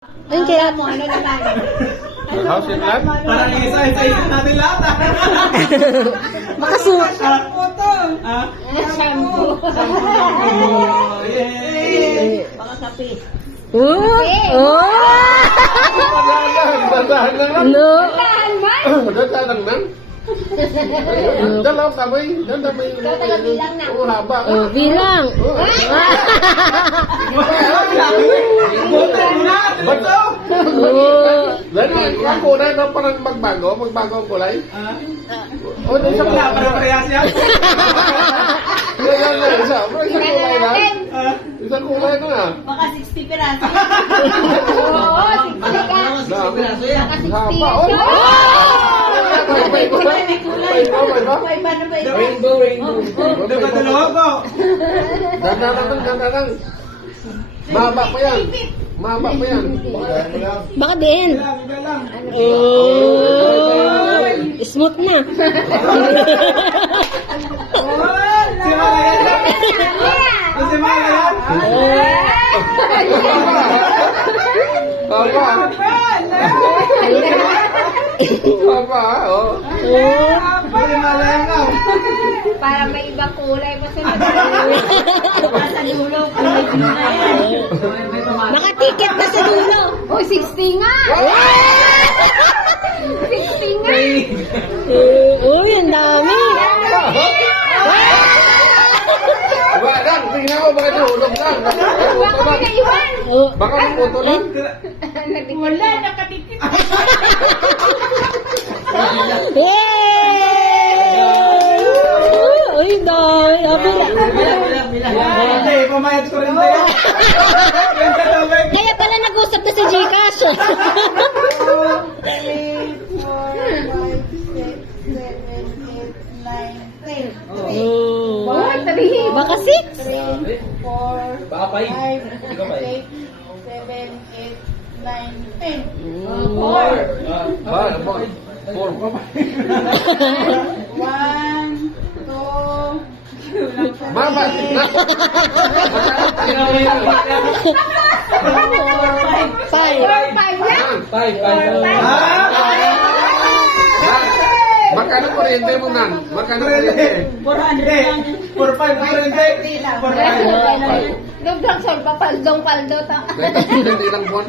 Ayun kaya mo, ano naman? House in land? Parang isa-isa natin lahat. makasuot. Shampoo to. Ah? Shampoo. Oh, yay! Baka kape. Oh! Oh! Dandahan lang. No! Tahan ba? Dandahan lang. Dalaw kamay. Dandamay. Ikaw taga-bilang na. Oo, haba. Oh, bilang. Buti mo na! Bato! Oh! Dahil ang kulay na parang magbago ang kulay. Ah? O, di sa Wala, para-parehas yan. Yan, isa. Isang kulay na. Ah? Isang kulay na. Baka 60 piraso. Oo, 60 ka. Dami. Baka 60 Haba. ka. May kulay. May kulay ba? May ba na ba ito? Rainbow. Diba dalawa ko? Ganda lang. Mahaba pa yan. Baka din. Iba lang. Oh! Smooth na. Si Mala yan. Si Mala yan. Haba. Haba, oh. Si Mala yan lang. Para may ibang kulay pa sa sa dulo. Kulay blue na yan. Nakatiket na sa dulo. Oh, 60 nga. 60 nga. Oh, ang dami. Wala, tingnan ko baka nahulog lang. Baka may naiwan. Oh. Baka naputo lang. Wala, nakatikit. Yay! Oh, ang dami. Hindi, pumayat ko rin tayo. Kaya pala nag-usap na si Gcash. 4, 5, 6, 7, 8, 9, 10. Oh. Sabihin. Baka 6. 3, 4, Papay. 5, 6, 7, 8, 9, 10. 4. Ah, four. 1, 2, Mama, Five. 4, 5 lang. Magkano kuryente mo nan? Magkano kuryente? 400. 4-5 kurente. 4-5. Nung lang sol pa, paldong-paldo ta. Hindi lang buwan.